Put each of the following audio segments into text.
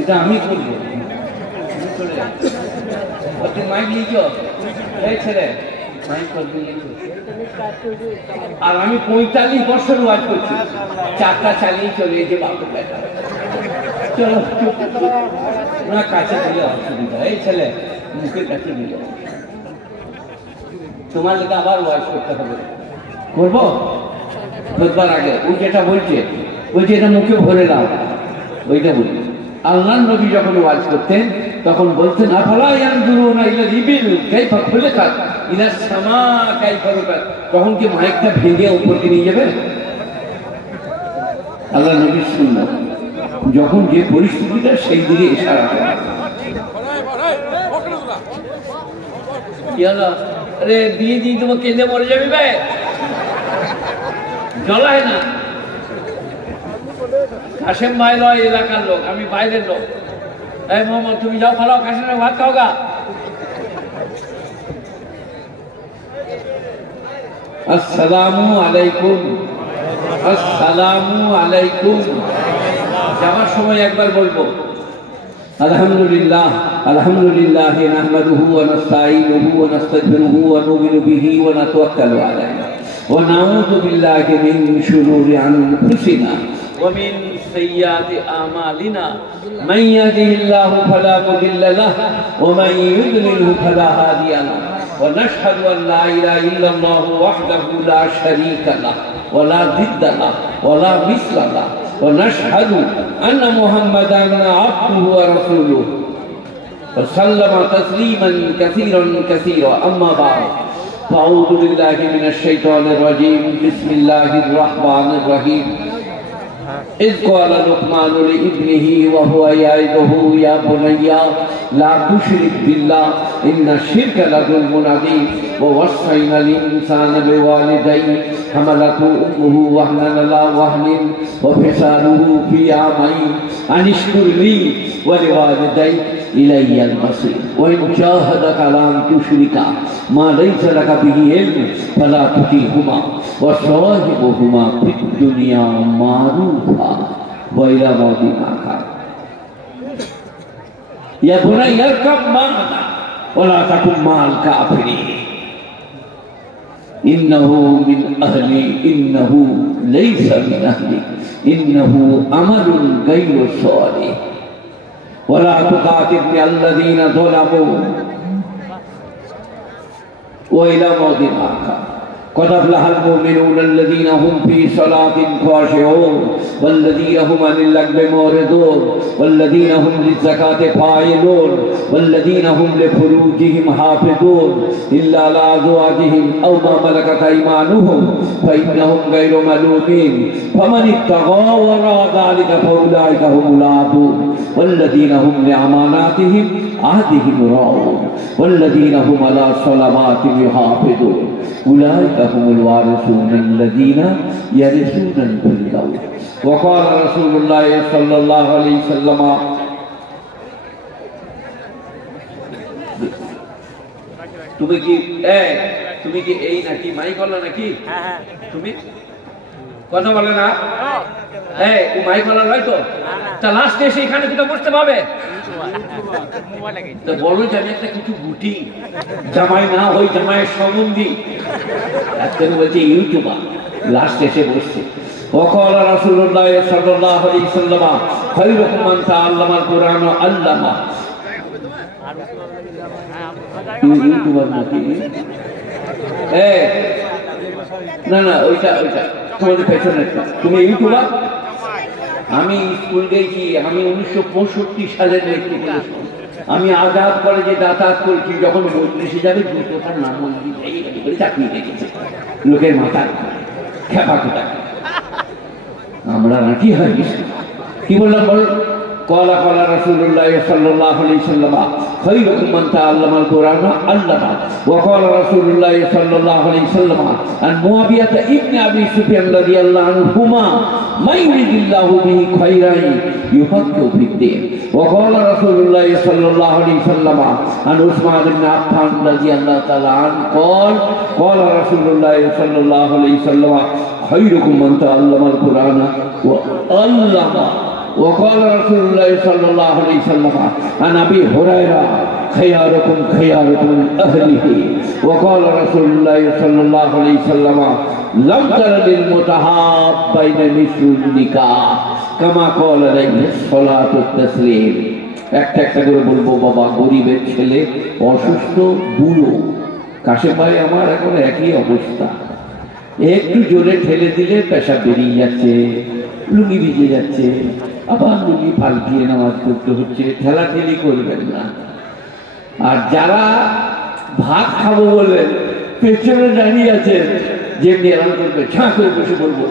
এটা আমি করবো, মাইক লিখো ছেলে, মাইক করবি। আর আমি 45 বছর ওয়াজ করছি, চারটা চালিয়ে চলে যে বাপের বেটা। চলো না, কাছে দিলে অসুবিধা। এই ছেলে মুখের কাছে দিলে তোমার লেগে আবার ওয়াজ করতে হবে। করবো বুধবার আগে ওই যেটা বলছে এটা মুখে ভরে দাও, ওইটা বলি। আল্লাহর নবী যখন ওয়াজ করতেন তখন বলতেন আফালা ইয়ানজুরুনা ইলাল ইবিল কাইফা খুলিকাত ইলাস সামা কাইফা রুফাত। তখন কি মাইকটা ভেঙে উপরে নিয়ে যাবে? আল্লাহর নবীর সুন্নাত যখন যে পরিস্থিতিটা সেই দিকে ইশারা করে। আরে দিয়ে দিই তোমাকে কেঁদে মরে যাবি ভাই, জ্বলায় না। কাশেম ভাই লয় এলাকার লোক, আমি বাইরের লোক। এই মোহাম্মদ তুমি যাও, খাও কাশেমের ভাত খাও গা। আসসালামু আলাইকুম, আসসালামু আলাইকুম। যাওয়ার সময় একবার বলবো আলহামদুলিল্লাহ, আলহামদুলিল্লাহ নাহমাদুহু ওয়া নাস্তাঈনুহু ওয়া নাস্তাগফিরুহু ওয়া নু'মিনু বিহি ওয়া নাতাওয়াক্কালু আলাইহি ওয়া নাউযু বিল্লাহি মিন শুরুরি আনফুসিনা ওয়া মিন সাইয়্যাতি আমালিনা মান ইয়াহদিহিল্লাহু ফালা মুদিল্লা লাহু ওয়া মান ইউদ্লিলহু ফালা হাদিয়া লাহু ওয়া নাশহাদু আন লা ইলাহা ইল্লাল্লাহু ওয়াহদাহু লা শারীকা লাহু ওয়া লা জিদ্দা লাহু ওয়া লা মিসলা লাহু ونشهد أن محمدًا عبده ورسوله وسلم تسليما كثيرا كثيرا. أما بعد فأعوذ بالله من الشيطان الرجيم. بسم الله الرحمن الرحيم. إذ قال لقمان لابنه وهو يعظه يا بني لا تشرك بالله إن الشرك لظلم عظيم. ووصينا الإنسان بوالديه حملته أمه وهنا على وهن وفصاله في عامين أن اشكر لي ولوالديك إلي المصير. وإن جاهدك على أن تشرك ما ليس لك به علم فلا تطعهما وصاحبهما في الدنيا معروفا وإلى موضعك. يا بني اركب معنا ولا تكن مع الكافرين إنه من أهلي إنه ليس من أهلي إنه عمل غير صالح ولا تقاتل الذين ظلموا وإلى موضعك. قد أفلح المؤمنون الذين هم في صلاة خاشعون والذين هم عن اللغو معرضون والذين هم للزكاة فاعلون والذين هم لفروجهم حافظون إلا على أزواجهم أو ما ملكت أيمانهم فإنهم غير ملومين. فمن ابتغى وراء ذلك فأولئك هم العادون والذين هم لأماناتهم عهدهم راعون والذين هم على صلواتهم يحافظون أولئك هم الوارثون الذين يرثون الفردوس. وقال رسول الله صلى الله عليه وسلم তুমি কি এই নাকি মাই করলা নাকি? তুমি কথা বলে না? ও মাই করলা নয় তো? তা লাস্টে এসে এখানে কোথাও বসতে পাবে? বলো যে আমি একটা কিছু গুটি জামাই না হই, জামাইয়ের সম্বন্ধী বলছে ইউটিউবার, লাস্ট এসে বসছে। وقال رسول الله صلى الله عليه وسلم خيركم من تعلم القرآن وعلمه. ইউটিউবার নাকি? না না, ওইটা তোমাদের পেছনে। তুমি ইউটিউবার? আমি স্কুল গেছি, আমি 1965 সালের ব্যক্তি। আমি আজাদ কলেজে যাতায়াত করেছি। যখন মজলিসে যাবে জুতোটার নাম করে চাকরি দেখেছি লোকের মাথায় খেপা কোটা। আমরা নাকি হয় কি বললাম বল? قال قال رسول الله صلى الله عليه وسلم خيركم من تعلم القرآن علمه وقال رسول الله صلى الله عليه وسلم عن معاوية ابن أبي سفيان رضي الله عنهما ما يريد الله به خيرا يفقهه في الدين وقال رسول الله صلى الله عليه وسلم عن عثمان بن عفان رضي الله تعالى عنه قال قال رسول الله صلى الله عليه وسلم خيركم من تعلم القرآن وعلمه وقال رسول الله صلى الله عليه وسلم عن أبي هريرة خياركم خياركم أهله وقال رسول الله صلى الله عليه وسلم لم تر للمتحابين مثل النكاح كما قال عليه الصلاة والتسليم একটা একটা করে বলবো বাবা গরিবের ছেলে অসুস্থ বুড়ো কাশেম ভাই আমার এখন একই অবস্থা একটু জোরে ঠেলে দিলে পেশাব বেরিয়ে যাচ্ছে লুঙ্গি ভিজে যাচ্ছে আবার লুঙ্গি পাল্টিয়ে নামাজ পড়তে হচ্ছে ঠেলাঠেলি করবেন না আর যারা ভাত খাবো বলে পেছনে দাঁড়িয়ে আছে যেমনি এলাম করবে ঝাঁ করে বসে বলবো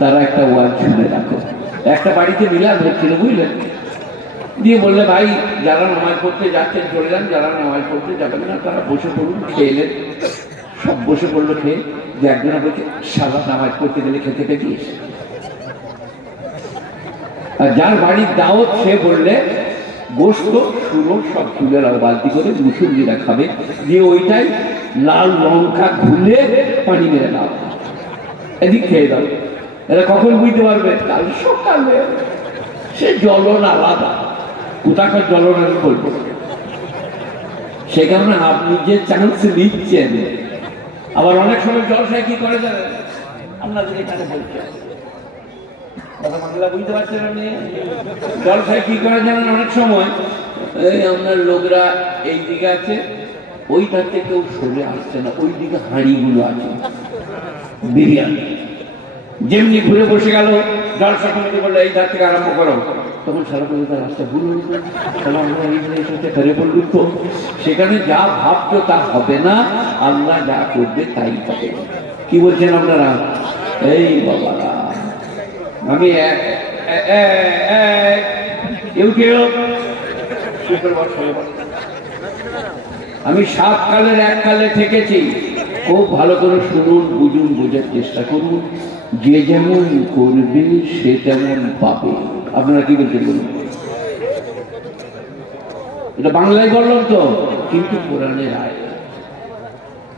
তারা একটা ওয়ার্ড শুনে রাখো একটা বাড়িতে মিলাদ হচ্ছিল বুঝলেন দিয়ে বললে ভাই যারা নামাজ পড়তে যাচ্ছেন চলে যান যারা নামাজ পড়তে যাবেন না তারা বসে পড়ুন খেয়ে সব বসে পড়লো খেয়ে যে একজনা বলছে সারা নামাজ পড়তে গেলে খেতে গিয়েছে আর যার বাড়ির দাওয়াত সে বললে গোস্ত সুরো সব তুলে বালতি করে মুসল্লিরা খাবে দিয়ে ওইটাই লাল লঙ্কা ঘুলে পানি মেরে দাও এদিক খেয়ে দাও এরা কখন বুঝতে পারবে কাল সকালে সে জ্বলন আলাদা কোথাকার জ্বলন আমি বলবো সে কারণে আপনি যে চান্স নিচ্ছেন আবার অনেক সময় জলসায় কি করে যাবেন আপনাদের এখানে বলছেন বাংলা বুঝতে পারছেন আপনি জলসায় কি করে জানেন অনেক সময় এই আপনার লোকরা এই দিকে আছে ওই ধারতে কেউ সরে আসছে না ওই দিকে হাঁড়িগুলো আছে বিরিয়ানি যেমনি ঘুরে বসে গেল জলসা কমিটি বললো এই ধার থেকে আরম্ভ করো তখন সারা পর্যন্ত রাস্তা ভুল ফেরে পড়ল তো সেখানে যা ভাবতো তা হবে না আল্লাহ যা করবে তাই হবে কি বলছেন আপনারা এই বাবারা আমি আমি 7 কালের 1 কালে থেকেছি খুব ভালো করে শুনুন বুঝুন বোঝার চেষ্টা করুন যে যেমন করবে সে তেমন পাবে আপনারা কি বলছেন বলুন এটা বাংলায় বললাম তো কিন্তু কোরআনের আয়াত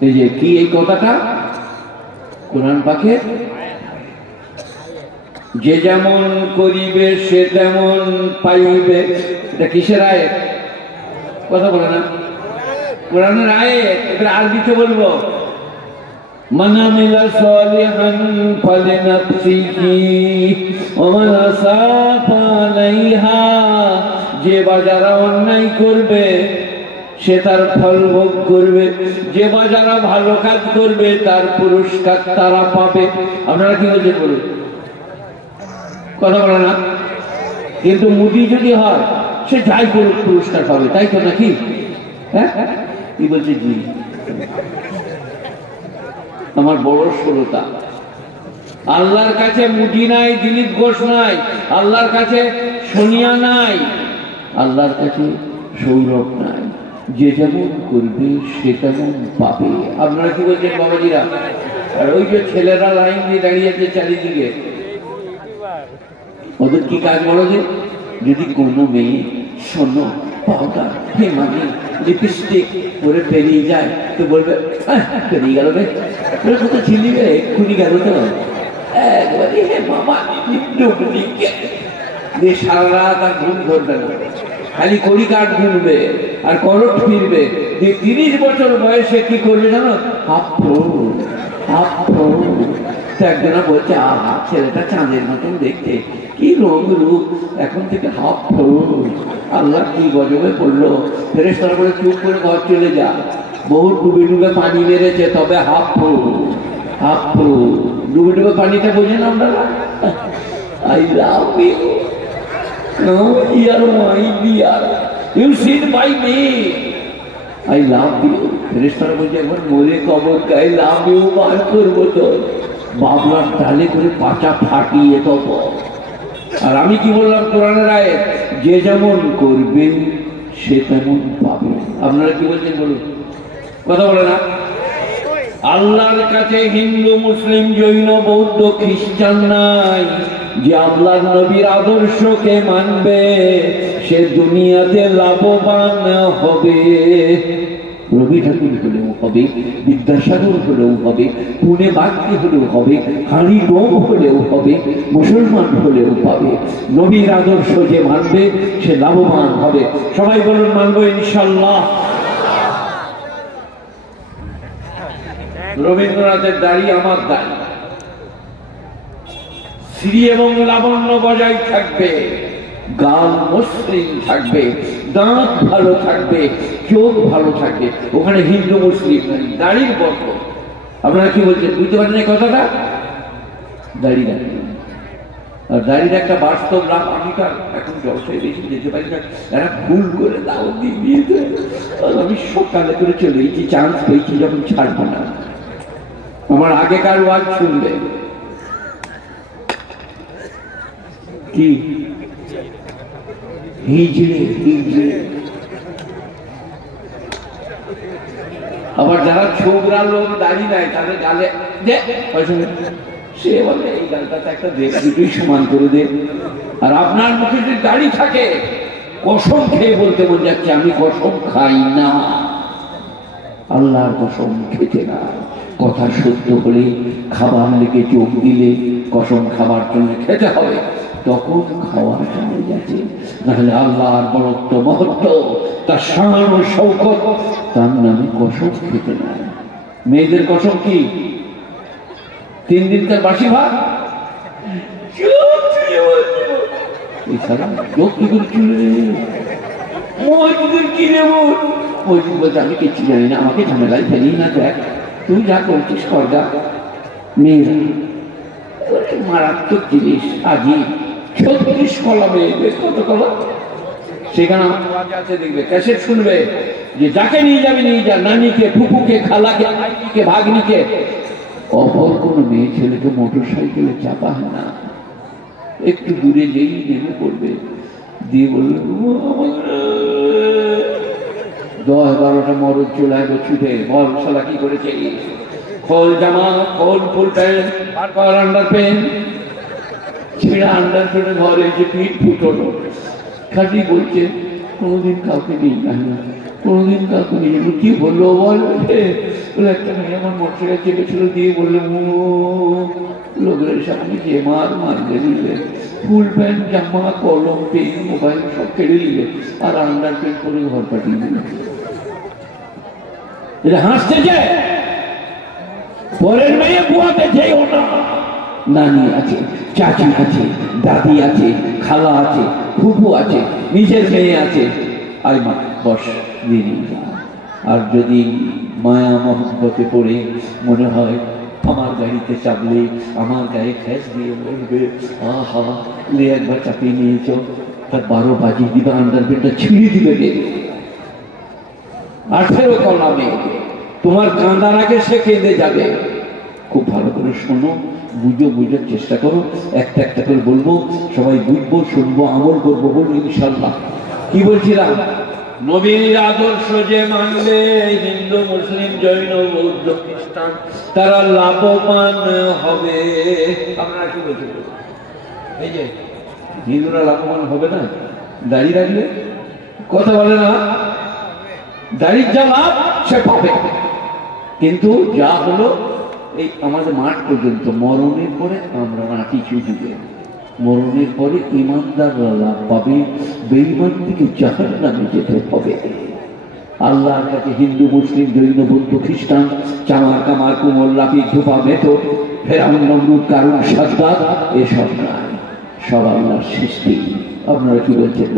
এই যে কি এই কথাটা কোরআন পাকে যে যেমন করিবে সে তেমন পাইবে এটা কিসের আয়াত কথা বলে না কোরআনের আয়াত এটা আরবিতে বলবো মান আমিলা সালিহান ফালিনাফসিহি ওয়া মান আসাআ ফালাইহা যে যারা অন্যায় করবে সে তার ফল ভোগ করবে যে যারা ভালো কাজ করবে তার পুরস্কার তারা পাবে আপনারা কি বলছেন বলুন কথা বলে না কিন্তু মুদি যদি হয় সে যাই করুক পুরস্কার পাবে তাই তো নাকি হ্যাঁ কি বলছে জি আমার বড় শ্রোতা আল্লাহর কাছে মুদি নাই দিলীপ ঘোষ নাই আল্লাহর কাছে সোনিয়া নাই আল্লাহর কাছে সৌরভ নাই যে যেমন করবে সে তেমন পাবে আপনারা কি বলছেন বাবাজিরা আর ওই যে ছেলেরা লাইন দিয়ে দাঁড়িয়ে আছে চারিদিকে ওদের কি কাজ বলো যে যদি কোনো মেয়ে শোনো পাউডার হেমানি লিপস্টিক করে পেরিয়ে যায় তো বলবে পেরিয়ে গেল রে কোথাও ছিলি রে এক্ষুনি গেল তো একবারে হে মামা দিয়ে সারা রাত আর ঘুম ধরবে না খালি কড়ি কাঠ ঘুরবে আর করট ফিরবে যে 30 বছর বয়সে কি করবে জানো একজনা বলছে আহা ছেলেটা চাঁদের মতন দেখতে কি রং রূপ এখন থেকে আল্লাহ কি গজবে পড়লো ফেরেশতারা বলে চুপ করে ঘর চলে যা বহু ডুবে ডুবে পানি মেরেছে তবে ডুবে ডুবে পানিটা বোঝেন আপনারা I love you. Now here my dear. You sit by me. I love you. ফেরেশতারা বলছে একবার মরে কবর I love you বার করবো তো বাবলার ডালে করে পাচা ফাটিয়ে দেবো আর আমি কি বললাম কোরআনের আয়াত, যে যেমন করবে সে তেমন পাবে। আপনারা কি বলছেন বলুন, কথা বলে না? আল্লাহর কাছে হিন্দু, মুসলিম, জৈন, বৌদ্ধ, খ্রিস্টান নাই। যে আল্লাহর নবীর আদর্শকে মানবে সে দুনিয়াতে লাভবান হবে। রবি ঠাকুর হলেও হবে, বিদ্যাসাগর হলেও হবে, পুনে বাগদি হলেও হবে, হাড়ি ডোম হলেও হবে, মুসলমান হলেও পাবে। নবীর আদর্শ যে মানবে সে লাভবান হবে। সবাই বলুন মানবো ইনশাল্লাহ। রবীন্দ্রনাথের দাড়ি আমার দাড়ি, শ্রী এবং লাবণ্য বজায় থাকবে, গাল মসৃণ থাকবে, দাঁত ভালো থাকবে, চোখ ভালো থাকবে। ওখানে হিন্দু মুসলিম দাড়ির বর্গ। আপনারা কি বলছেন, বুঝতে পারেন এই কথাটা? দাড়ি রাখবে। আর দাড়ির একটা বাস্তব লাভ, আমি তো এখন জলসায় বেশি যেতে পারি না, এরা ভুল করে দাও দিয়ে আমি সকালে করে চলে গেছি, চান্স পেয়েছি যখন ছাড়বো না। আমার আগেকার ওয়াজ শুনবে কি হিজড়ে হিজড়ে। আবার যারা ছোকরা লোক দাড়ি নাই তাদের গালে সে বলে এই গালটাতে একটা দে, দুটোই সমান করে দে। আর আপনার মুখে যদি দাড়ি থাকে, কসম খেয়ে বলতে মন যাচ্ছে আমি কসম খাই না, আল্লাহর কসম খেতে না। কথা সত্য হলে, খাবার লেগে চোখ দিলে কসম খাবার জন্য খেতে হবে, তখন খাওয়া চলে যাচ্ছে। নাহলে আল্লাহর বরত্ব, মহত্ব, তার শান ও শৌকত, তার নামে কসম খেতে নাই। মেয়েদের কসম কি? 3 দিন তার বাসি ভাত। আমি কিচ্ছু জানি না, আমাকে ঝামেলায় ফেলি না, দেখ তুই যা করছিস করগা। মেয়েরা মারাত্মক জিনিস, আজই 36 কলমে, কত কলম সেখানে আমার ওয়াজ আছে, দেখবে ক্যাসেট শুনবে যে যাকে নিয়ে যাবে নিয়ে যা, নানিকে, ফুপুকে, খালাকে, ভাইকে, ভাগ্নিকে। অপর কোন মেয়ে ছেলেকে মোটর সাইকেলে চাপা হয় না, একটু দূরে যেই নেমে পড়বে, দিয়ে বলবে 10-12টা মরদ চলে আসবে ছুটে, বল শালা কি করেছে, খোল জামা, খোল ফুল প্যান্ট, আন্ডার প্যান্ট, ছিঁড়া আন্ডার প্যান্ট, ঘরে এসে পিঠ ফুটোনো। খালি বলছে কোনোদিন কাউকে নিয়ে যায় না, কোনোদিন কাউকে নিয়ে যাবো। কি বললো বল? একটা মেয়ে আমার মোটর সাইকেল চেপেছিল, দিয়ে বললো লোকের সামনে গিয়ে মারলে দিলে, ফুল প্যান্ট, জামা, কলম, পেন, মোবাইল সব কেড়ে দিলে, আর আন্ডার প্যান্ট করে ঘর পাঠিয়ে দিল। এটা হাসতে যায়, পরের মেয়ে বুয়াতে যেও না। নানি আছে, চাচি আছে, দাদি আছে, খালা আছে, ফুফু আছে, নিজের মেয়ে আছে, আই মা বস দিয়ে। আর যদি মায়া মহব্বতে পড়ে মনে হয় আমার গাড়িতে চাপলে আমার গায়ে খ্যাস দিয়ে বলবে আহা লে একবার চাপিয়ে নিয়েছ, তার 12 বাজিয়ে দিবে, আন্ডারপ্যান্টটা ছিঁড়ে দিবে। 18 কলামে তোমার কাঁদার আগে সে কেঁদে যাবে। খুব ভালো করে শোনো, বুঝার চেষ্টা করো, একটা একটা করে বলবো, সবাই বুঝবো, শুনবো, আমল করবো, বলবো ইনশাল্লাহ। কি বলছিলাম? নবীর আদর্শ যে মানবে, হিন্দু, মুসলিম, জৈন, বৌদ্ধ, খ্রিস্টান, তারা লাভবান হবে। আপনারা কি বলছেন? এই যে হিন্দুরা লাভবান হবে না দাড়ি রাখলে? কথা বলে না, দাড়ির যা লাভ সে পাবে, কিন্তু যা হলো এই আমাদের মাঠ পর্যন্ত, মরণের পরে আমরা নাটি চুজবে। মরণের পরে ইমানদাররা লাভ পাবে, বেঈমান থেকে জাহান্নামে যেতে হবে। আল্লাহর কাছে হিন্দু, মুসলিম, জৈন, বৌদ্ধ, খ্রিস্টান, চামার, কামার, কুমোর, লাফি, ধোপা, মেতো, ফেরাউন, নমরুদ, কারুন, সাদ্দাত এসব নয়, সব আল্লাহর সৃষ্টি। আপনারা কি বলছেন?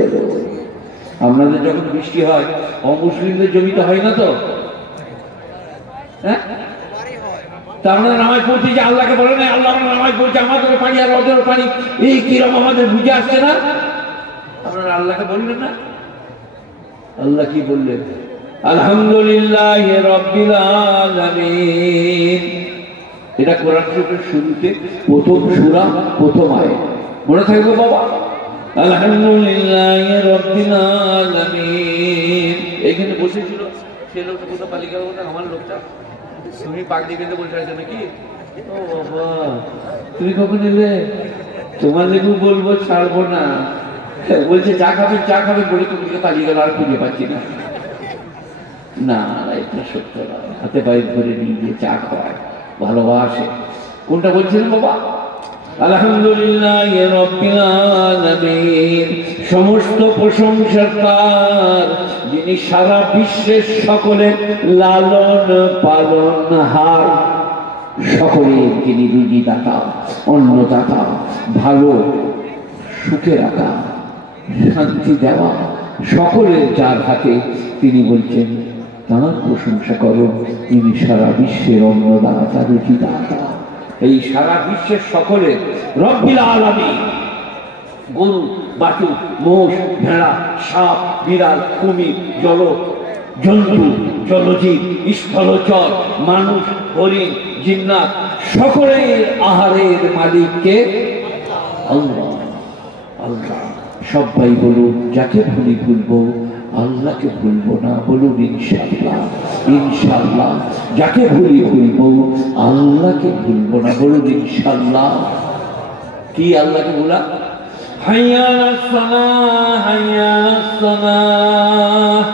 আপনাদের যখন বৃষ্টি হয় অমুসলিমদের জমিতে হয় না তো? হ্যাঁ, আমরা নামাজ পড়ছি যে আল্লাহকে বলে না, আল্লাহ নামাজ পড়ছে আমাদের পানি আর ওদের পানি, এই কিরম আমাদের বুঝে আসছে না? আপনারা আল্লাহকে বললেন না? আল্লাহ কি বললেন? আলহামদুলিল্লাহ রাব্বিল আলামিন। এটা কোরআন শরীফের শুরুতে, প্রথম সূরা, প্রথম আয়াত। মনে থাকবে বাবা? আলহামদুলিল্লাহি রাব্বিল আলামিন। এইখানে বসেছিল সে লোকটা কোথা পালিয়ে গেল না? আমার লোকটা তুমি পাগড়ি বেঁধে বসে আছে নাকি? ও বাবা, তুমি কখন এলে? তোমার লেবু বলবো, ছাড়বো না। বলছে চা খাবে, চা খাবে বলে তুমি পালিয়ে গেল, আর খুঁজে পাচ্ছি না। না, এটা সত্য না। হাতে পায়ে ধরে নিয়ে গিয়ে চা খাওয়ায়, ভালোবাসে। কোনটা বলছিলেন বাবা? আলহামদুলিল্লাহি রাব্বিল আলামিন। সমস্ত প্রশংসা তার, যিনি সারা বিশ্বের সকলের লালন পালনহার, সকলের যিনি রুজিদাতা, অন্নদাতা, ভালো সুখে রাখা, শান্তি দেওয়া, সকলের যার হাতে, তিনি বলছেন তাঁর প্রশংসা করো। তিনি সারা বিশ্বের অন্নদাতা, রুজিদাতা। এই সারা বিশ্বের সকলের রব্বিল আলামিন। গরু, বাছুর, মোষ, ভেড়া, সাপ, বিড়াল, কুমির, জন্তু, জলজীব, স্থলচর, মানুষ, হরিণ, জিন্নাত, সকলের আহারের মালিককে আল্লাহ। আল্লাহ। সবাই বলুন, যাকে ভুলবো আল্লাহকে ভুলবো না। বলুন ইনশাআল্লাহ। ইনশাআল্লাহ। যাকে ভুলবো আল্লাহকে ভুলবো না। বলুন ইনশাআল্লাহ। কি আল্লাহকে ভুলা? হাইয়া আলাস সালাহ, হাইয়া আলাস সালাহ।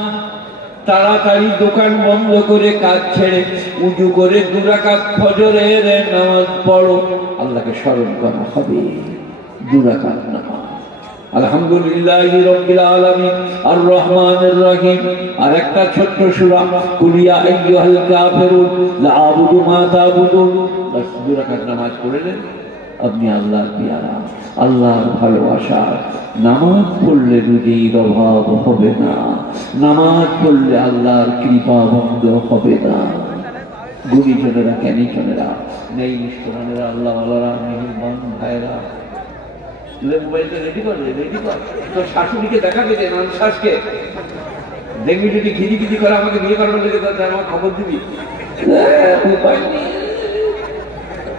তাড়াতাড়ি দোকান বন্ধ করে, কাজ ছেড়ে উজু করে 2 রাকাত ফজরের নামাজ পড়ো। আল্লাহকে স্মরণ করা হবে। 2 রাকাত নামাজ। আলহামদুলিল্লাহি রাব্বিল আলামিন আর রহমানির রহিম। আর একটা ছোট্ট সূরা, কুল ইয়া আইয়ুহাল কাফিরুন লা আ'বুদু মা তা'বুদুন। বাস 2 রাকাত নামাজ পড়লেন, আপনি আল্লাহর পিয়ারা, আল্লাহর ভালোবাসা। নামাজ পড়লে রুজির অভাব হবে না। নামাজ পড়লে আল্লাহর কৃপা বন্ধ হবে না। গুণীজনেরা, জ্ঞানীজনেরা, নেই নিষ্ঠুরানেরা, আল্লাহ আল্লাহরা, মেহেরবান ভাইরা, মোবাইলটা রেডি কর। তোর শাশুড়িকে দেখাবে যে ননশ্বাসকে দেখবি, যদি খিজি করে আমাকে বিয়ে করবার লেগে আমার খবর দিবি।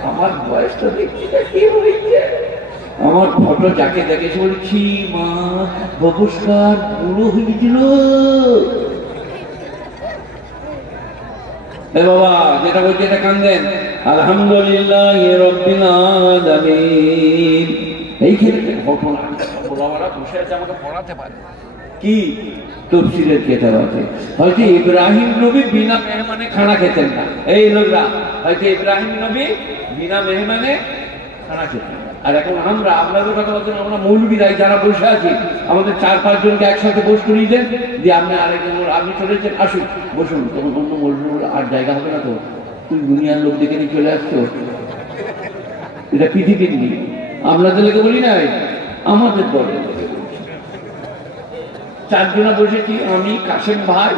আমার বয়সটা দেখছি না, কি হয়েছে? আমার ফটো যাকে দেখেছি বলছি, মা বপুষ্কার বুড়ো হয়েছিল। বাবা যেটা বলছি এটা কান্দেন। আলহামদুলিল্লাহি রাব্বিল আলামিন। এইখানে ঘটনা বড়রা বসে আছে, আমাকে পড়াতে পারে কি? তফসিরের কিতাব আছে, হয়তো ইব্রাহিম নবী বিনা মেহমানে খানা খেতেন না। এই লোকরা হয়তো ইব্রাহিম নবী বিনা মেহমানে খানা খেতেন। আর এখন আমরা আপনাদের কথা বলছেন, আমরা মৌলবীরাই যারা বসে আছি, আমাদের 4-5 জনকে একসাথে বস করিয়ে দেন, দিয়ে আপনি আরেকজন, আপনি চলেছেন, আসুন বসুন। তখন অন্য মৌলবীর আর জায়গা হবে না। তো তুই দুনিয়ার লোক দেখে নিয়ে চলে আসছো। এটা পৃথিবীর নিয়ে আপনাদের লোকে বলি নাই, আমাদের দলের লোকে বলছি। 4 জনা বসেছি, আমি, কাশেম ভাই,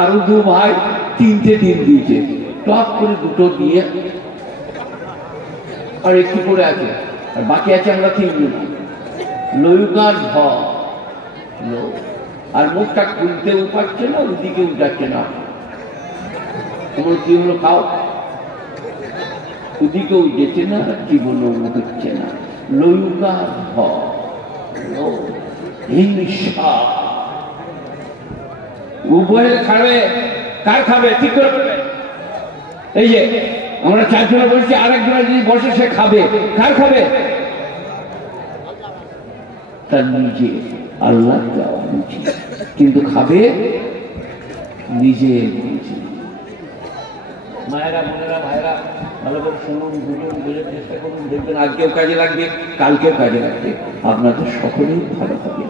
আরো 2 ভাই, 3টে ডিম দিয়েছে। টপ করে 2টো দিয়ে আর একটু পড়ে আছে, আর বাকি আছে আমরা 3 জন। লৌকার ভর আর মুখটা খুলতেও পারছে না, ওদিকে উঠাচ্ছে না। তোমার কি হলো? খাও। ওদিকেও যেতে না, জীবনও হচ্ছে না। লৌকার ভর, হিংসা। উভয়ে খাবে, কার খাবে ঠিক করে? এই যে আমরা 4 জনে বসছি, আরেকজনে যদি বসে সে খাবে, কার খাবে? তার নিজে। আল্লাহ দেওয়া বুঝি, কিন্তু খাবে নিজে। মায়েরা, বোনেরা, ভাইরা, ভালো করে শুনুন, বুঝুন, বোঝার চেষ্টা করুন। দেখবেন আজকেও কাজে লাগবে, কালকেও কাজে লাগবে, আপনাদের সকলেই ভালো হবে।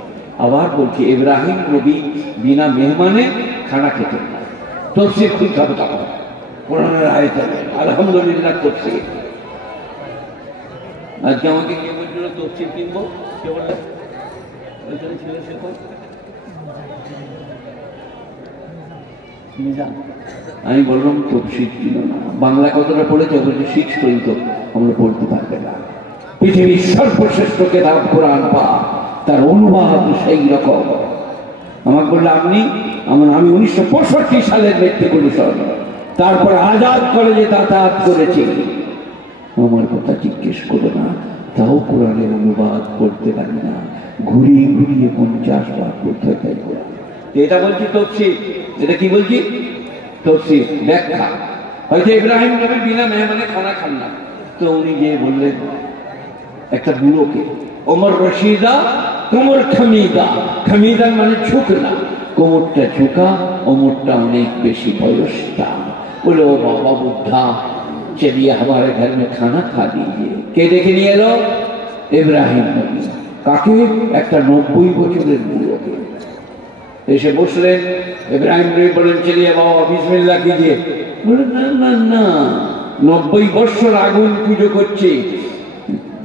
আবার বলছি, ইব্রাহিম নবী বিনা মেহমানে খানা খেতেন না। তফসির খুলতে হবে তখন, কোরআনের আয়াত হবে। আলহামদুলিল্লাহ তফসির। আজকে আমাকে কে বলছিল তফসির কিনবো? কে বললো? ওইখানে ছিল সে কোন? আমি বললাম তফসির কিনো না। বাংলা কতটা পড়েছে? বলছে 6 পর্যন্ত আমরা পড়তে পারবে না। পৃথিবীর সর্বশ্রেষ্ঠ কেতাব কোরআন পাক, তার অনুবাদ সেই রকম। আমাকে বললে আপনি, আমি 1965 সালের ব্যক্তি পরিষদ, তারপরে আজাদ কলেজে যাতায়াত করেছি। আমার কথা জিজ্ঞেস করো না, তাও কোরআনের অনুবাদ করতে পারি না, ঘুরিয়ে ঘুরিয়ে 50 বার পড়তে হয় কোরআন। এটা বলছি তফসির, এটা কি বলছি? তফসির, ব্যাখ্যা। হয়তো ইব্রাহিম নবী বিনা মেহমানে খানা খান না, তো উনি গিয়ে বললেন একটা বুড়োকে, ওমর রশিদা কোমর খামিদা, খামিদা মানে ঝুঁকনা, কোমরটা ঝুঁকা, ওমরটা অনেক বেশি বয়সটা। बोले ओ बाबा बुद्धा चलिए हमारे घर में खाना खा लीजिए। কে ডেকে নিয়ে এলো? ইব্রাহিম নবী। কাকে? একটা 90 বছরের বুড়োকে। এসে বসলেন। ইব্রাহিম নবী বলেন চলিए बाबा बिस्मिल्लाह कीजिए। বলে না না না, 90 বছর আগুন পুজো করছে,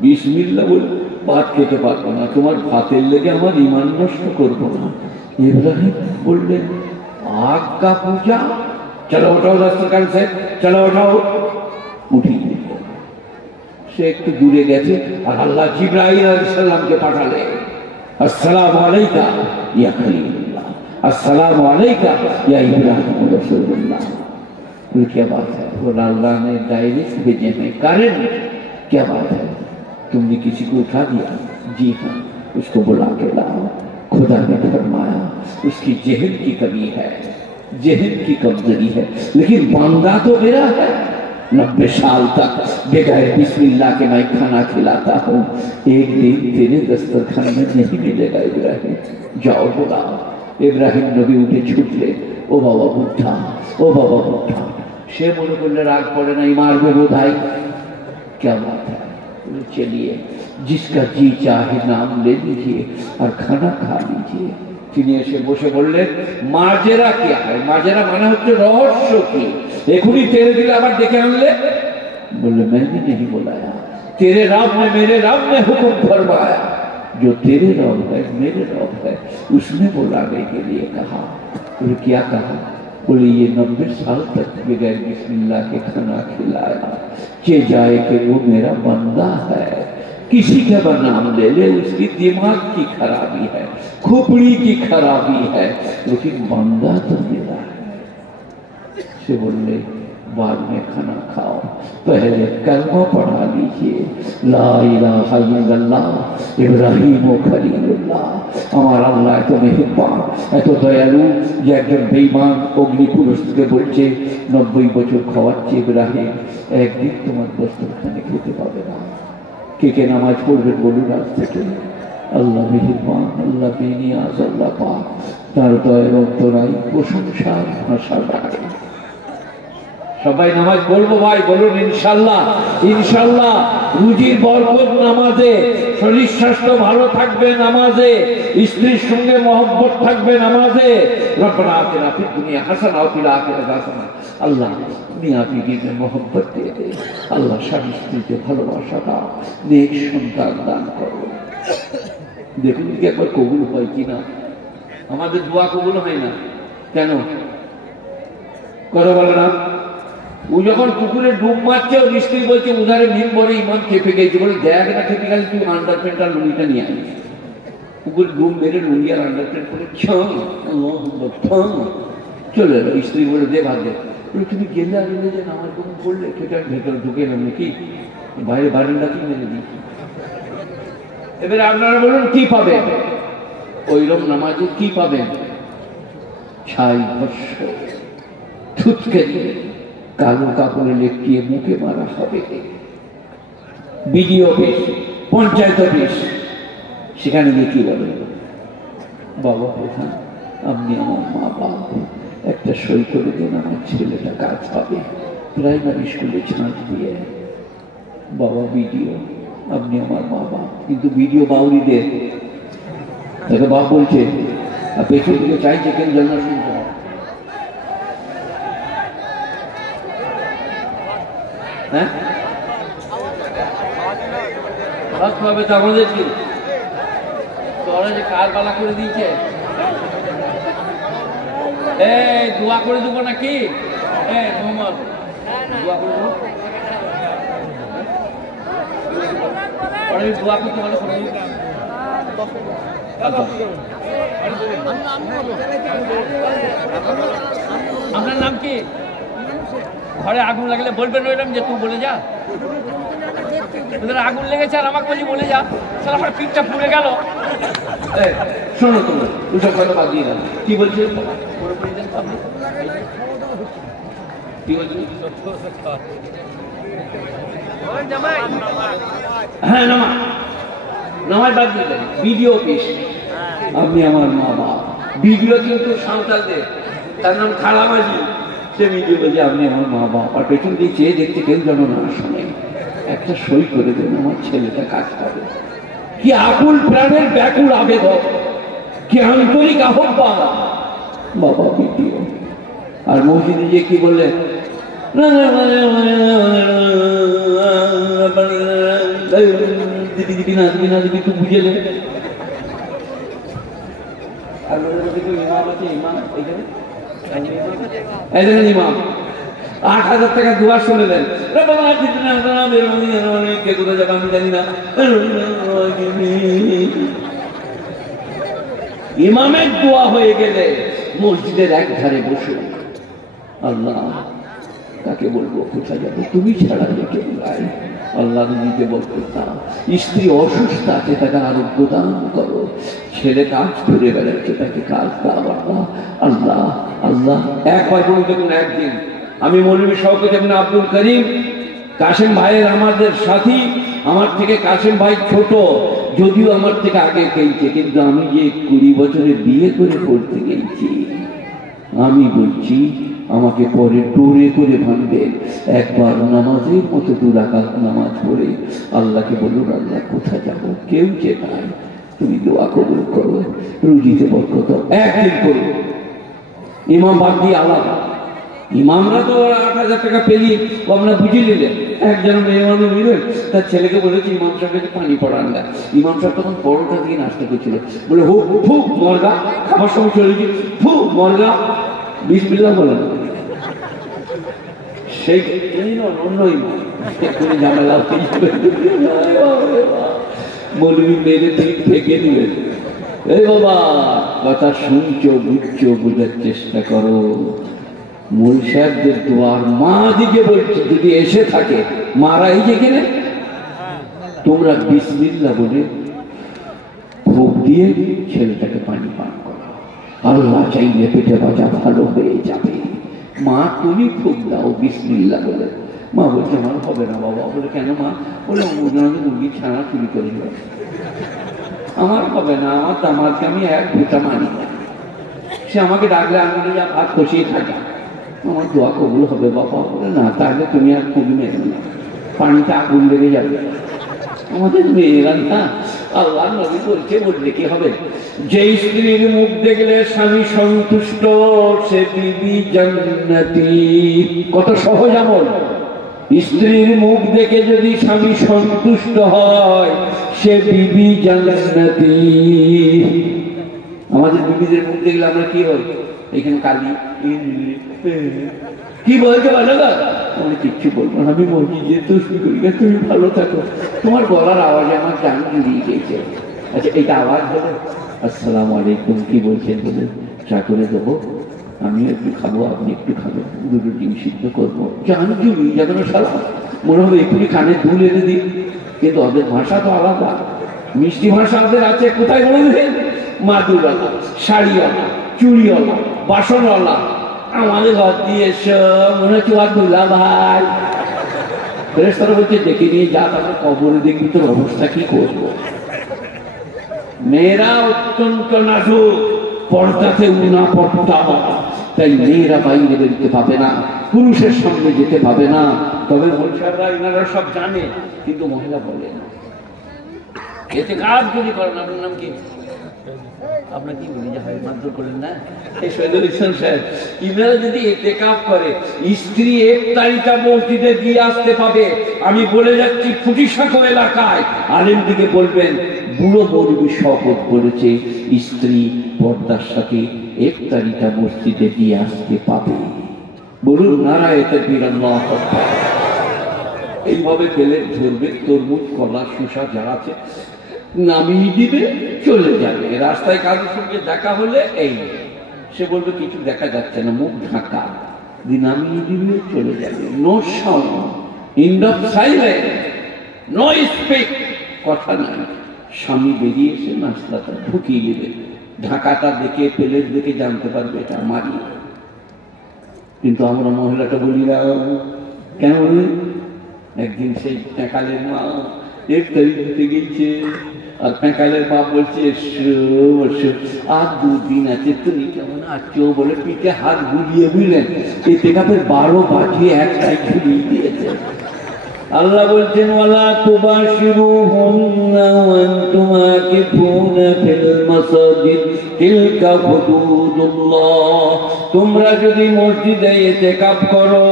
বিসমিল্লাহ বলে ভাত খেতে পারবো না, তোমার ভাতের লেগে আমার ঈমান নষ্ট করবো না। ইব্রাহিম বললেন आग का पूजा, चलो उठाओ दस्तरखान से, चलो उठाओ। उठिए। से एक दूरे गए और अल्लाह जिब्राइल अलैहिस्सलाम के पाठाले, अस्सलामु अलैका या खलीलुल्लाह, अस्सलामु अलैका या इब्राहिम रसूलुल्लाह। बोले क्या बात है? बोला अल्लाह ने डायरेक्ट भेजे हैं। कारण क्या बात है? तुमने किसी को उठा दिया? जी हाँ। उसको बुला के लाओ। खुदा ने फरमाया उसकी जहन की कमी है, जहन की कमजोरी है, लेकिन बंदा तो मेरा है। 90 साल तक बगैर बिस्मिल्लाह के मैं खाना खिलाता हूँ, एक दिन तेरे दस्तरखान में नहीं मिलेगा इब्राहिम, जाओ बुलाओ। इब्राहिम नबी उठे छुटले, ओ बाबा बुढ़ा, ओ बाबा बुढ़ा। से मने करले राग पड़े नहीं, मारबे बोधाई। क्या बात है? चलिए जिसका जी चाहे नाम ले लीजिए और खाना खा लीजिए। তিনি এসে বসে বললেন মাজেরা কি হয়? মাজেরা মানে হচ্ছে রহস্য কি? এখনই তেরে দিলে আবার ডেকে আনলে? বললে मैंने नहीं बुलाया, तेरे रब ने मेरे रब ने हुक्म फरमाया, जो तेरे रब है मेरे रब है, उसने बुलाने के लिए कहा। बोले क्या कहा? बोले ये 90 साल तक बगैर बिस्मिल्लाह के खाना खिलाया, चे जाए कि वो मेरा बंदा है, किसी का नाम ले ले उसकी दिमाग की खराबी है, खोपड़ी की खराबी है, लेकिन बंदा तो मेरा है। से बोले बाद में खाना खाओ, पहले कलमा पढ़ा लीजिए, ला इलाहा इल्लल्लाह इब्राहिम खलीलुल्लाह। আমার আল্লাহ এত মেহেরবান, এত দয়ালু যে একজন বেঈমান অগ্নিপুরুষকে বলছে 90 বছর খাওয়াচ্ছে ইব্রাহিম, একদিন তোমার দস্তরখানে খেতে পাবে না। কে কে নামাজ পড়বেন বলুন আজ থেকে। আল্লাহ মেহেরবান, আল্লাহ বেনিয়াজ, আল্লাহ পাক, তার দয়ার অন্তরায় প্রশংসার ভাষা রাখে। সবাই নামাজ পড়বো ভাই, বলুন ইনশাআল্লাহ। ইনশাআল্লাহ রুজির বরকত নামাজে, শরীর স্বাস্থ্য ভালো থাকবে নামাজে, স্ত্রীর সঙ্গে মহব্বত থাকবে নামাজে। রব্বানা আতিনা ফিদ দুনিয়া হাসানা ওয়া ফিল আখিরাতি হাসানা। আল্লাহ মিয়াঁ বিবিকে মহব্বত দিয়ে দে, আল্লাহ স্বামী স্ত্রীকে ভালোবাসা দাও, নেক সন্তান দান করো। দেখুন কি একবার কবুল হয় কিনা? আমাদের দোয়া কবুল হয় না কেন? করো বলে না। ও যখন পুকুরে ডুব মারছে, ওর স্ত্রী বলছে উধারে নিম বলে ইমান খেপে গেছে, বলে দেখ না খেপে গেলে তুই আন্ডার প্যান্ট আর লুঙ্গিটা নিয়ে আনিস। পুকুরে ডুব মেরে লুঙ্গি আর আন্ডার প্যান্ট পরে চলে এলো। স্ত্রী বলে দে ভাত দে। তুমি গেলে আর গেলে যে নামাজ কখন পড়লে সেটা ভেতরে ঢুকে এলাম নাকি, বাইরে বারান্দাকে মেরে দিই। এবারে আপনারা বলুন কি পাবে? ওইরকম নামাজে কি পাবেন? ছাই ভস্য থুতকে দিয়ে কালো কাপড়ে লেপটিয়ে মুখে মারা হবে। বিডিও অফিস, পঞ্চায়েত অফিস, সেখানে গিয়ে কি বলে, বাবা প্রধান আপনি আমার মা বাপ, একটা সই করে দিন, আমার ছেলেটা কাজ পাবে, প্রাইমারি স্কুলে ছাঁচ দিয়ে। বাবা বিডিও আপনি আমার মা বাপ, কিন্তু বিডিও বাউরিদের তাকে বাপ বলছে, আর পেছন দিকে চাইছে কেন জানা শুনতে হবে। হ্যাঁ হবে তো আমাদের কি তোরা যে কার পালা করে দিয়েছে, এই দোয়া করে দেবো নাকি? মোহাম্মদ দোয়া করে দেবো, দোয়া করতে হলে করে দিই। আপনার নাম কি? ঘরে আগুন লাগলে বলবেন ওইরকম যে তুই বলে যা। আগুন লেগেছে আর আমাকে বলি বলে যা, স্যার আমার পিঠটা পুড়ে গেল। শোনো তোমরা ওসব কথা বাদ দিয়ে দাও। কি বলছে কি বলছি? হ্যাঁ নামাজ, নামাজ বাদ দিয়ে দেন। ভিডিও অফিস, আপনি আমার মা বাপ। ভিডিও কিন্তু সাঁওতালদের, তার নাম খালামাজি। সে ভিডিও বলছে আপনি আমার মা বাপ, আর পেছন দিয়ে চেয়ে দেখতে কেউ যেন না শোনে। একটা সই করে দেন, আমার ছেলেটা কাজ করে। কি আকুল প্রাণের ব্যাকুল আবেদন, কি আন্তরিক আহ্বান বাবা ভিডিও। আর মসজিদে যে কি বললেন, দিদি দিদি না দিদি না দিদি একটু বুঝে দেবে। আর ইমাম আছে, ইমাম এইখানে ইমাম ৮,০০০ টাকা দুবার শুনে দেন। কে কোথায় যাবে আমি জানি না। ইমামের দোয়া হয়ে গেলে মসজিদের এক ধারে বসে আল্লাহ তাকে বলবো কোথায় যাবো, তুমি ছাড়া রেখে নাই। আল্লাহ নিজেকে বলতো না, স্ত্রী অসুস্থ আছে তাকে আরোগ্য দান করো, ছেলে কাজ করে বেড়াচ্ছে তাকে কাজ দাও আল্লাহ। আল্লাহ আল্লাহ একবার বলুন। দেখুন একদিন আমি মৌলভী শওকত ইবনে আব্দুল করিম কাসেম ভাইয়ের আমাদের সাথী, আমার থেকে কাসেম ভাই ছোট, যদিও আমার থেকে আগে গেছে, কিন্তু আমি যে 20 বছরে বিয়ে করে পড়তে গেছি, আমি বলছি আমাকে পরে টোরে করে ভাঙবেন। একবার নামাজের মতো 2 রাকাত নামাজ পড়ে আল্লাহকে বলুন আল্লাহ কোথায় যাবো, কেউ যে নাই, তুমি দোয়া কবুল করো, রুজিতে বরকত একদিন করো। ইমাম বাদ দিয়ে আলাদা, ইমামরা তো ৮,০০০ টাকা পেলি আমরা বুঝে নিলেন। একজন মেয়ে মানুষ নিলেন, তার ছেলেকে বলেছে ইমাম সাহেবকে পানি পড়ান না। ইমাম সাহেব তখন পরোটা দিয়ে নাস্তা করছিল, বলে হো ফু মরগা, খাবার সময় চলে গিয়ে ফু মরগা, বিসমিল্লাহ বলেন। সেই অন্য ইমাম ঝামেলা মৌলভী মেরে ঠিক ফেঁকে দিলেন। এই বাবা কথা শুনছো বুঝছো, বোঝার চেষ্টা করো। মূল সাহেবদের দোয়ার মা দিকে বলছে, যদি এসে থাকে মারা এই যেখানে তোমরা বিসমিল্লাহ বলে ফুঁক দিয়ে ছেলেটাকে পানি পান করো, আল্লাহ চাইলে পেটে বাজা ভালো হয়ে যাবে। মা তুমি ফুঁক দাও বিসমিল্লাহ বলে। মা বলছে আমার হবে না বাবা। বলে কেন মা? বলে মুরগি ছানা চুরি করে দিল, আমার হবে না, আমার দামাদকে আমি এক ভূতা মানি না। সে আমাকে ডাকলে আমি যা ভাত কষিয়ে থাকি, আমার দোয়া কবুল হবে বাবা। বলে না, তাহলে তুমি আর খুবই মেরে না, পানিতে আগুন লেগে যাবে। আমাদের মেয়েরা না, আল্লাহ নবী বলছে বললে কি হবে, যে স্ত্রীর মুখ দেখলে স্বামী সন্তুষ্ট সে বিবি জান্নাতি। কত সহজ আমল। স্ত্রীর মুখ দেখে যদি স্বামী সন্তুষ্ট হয় সে বিবি জান্নাতি। আমাদের বিবিদের মুখ দেখলে আমরা কি হয়, এখানে কালি কি বলতে পারো না, আমি কিচ্ছু বলবো না, আমি বলছি যে তুমি করি না, তুমি ভালো থাকো। তোমার গলার আওয়াজে আমার জান জুড়িয়ে গেছে। আচ্ছা এটা আওয়াজ হলো আসসালামু আলাইকুম, কি বলছেন বলে চা করে দেবো, আমি একটু খাবো আপনি একটু খাবেন, 2 ডিম সিদ্ধ করবো, জান জুড়িয়ে যাবে না সারা। মনে হবে এক্ষুনি কানে দুল এনে দিন। কিন্তু ওদের ভাষা তো আলাদা, মিষ্টি ভাষা ওদের আছে। কোথায় বলবেন? মাদুরওয়ালা, শাড়িওয়ালা, চুড়িওয়ালা, বাসনওয়ালা, আমাদের ঘর দিয়ে এসো, মনে হচ্ছে দুলা ভাই। ফেরেশতারা বলছে ডেকে নিয়ে যা, তাদের কবরে দেখবি তোর অবস্থা কি করবো। মেয়েরা অত্যন্ত নাজুক, পর্দাতে উনা পর্দা, তাই মেয়েরা বাইরে বেরোতে পাবে না, পুরুষের সঙ্গে যেতে পাবে না। তবে মহিলারা এনারা সব জানে, কিন্তু মহিলা বলে না। এতে কাজ যদি করেন, আপনার নাম কি? আপনার কি বলি যা হয় মারধর করেন না, এই শহীদুল ইসলাম সাহেব, ইনারা যদি এতেকাফ করে স্ত্রী ইফতারিটা মসজিদে দিয়ে আসতে পাবে। আমি বলে যাচ্ছি ফুটিসাঁকো এলাকায় আলেম দিকে বলবেন, বুড়ো মৌলবী শপথ করেছে স্ত্রী পর্দার সাথে ইফতারিটা মসজিদে দিয়ে আসতে পাবে। বলুন নারায়ে তাকবীর, আল্লাহু আকবার। এইভাবে ফেলে ধরবে, তরমুজ কলা শসা যা আছে নামিয়ে দিবে, চলে যাবে। রাস্তায় কারোর সঙ্গে দেখা হলে এই সে বলবে কিছু দেখা যাচ্ছে না, মুখ ঢাকা, নামিয়ে দিবে, চলে যাবে। No sound, end of silence. No speak, কথা নাই। স্বামী বেরিয়ে এসে নাস্তাটা ঢুকিয়ে দেবে, ঢাকাটা দেখে প্লেট দেখে জানতে পারবে এটা আমারই। কিন্তু আমরা মহিলাটা বলি না কেন বলি? একদিন সেই প্যাঁকালের মা ইফতারি দিতে গেছে, আর প্যাঁকালের মা বলছে আর 2 দিন আছে, তুমি কেমন আছো বলে পিঠে হাত বুলিয়ে বুঝলেন, এই পেকাপের 12 বাজিয়ে একটাই ঝুলিয়ে দিয়েছে। আল্লাহ বলছেন ওয়ালা তুবাশিরুহুন্না ওয়া আনতুম আকিফুনা ফিল মাসাজিদ তিলকা হুদুদুল্লাহ। তোমরা যদি মসজিদে ইতিকাফ করো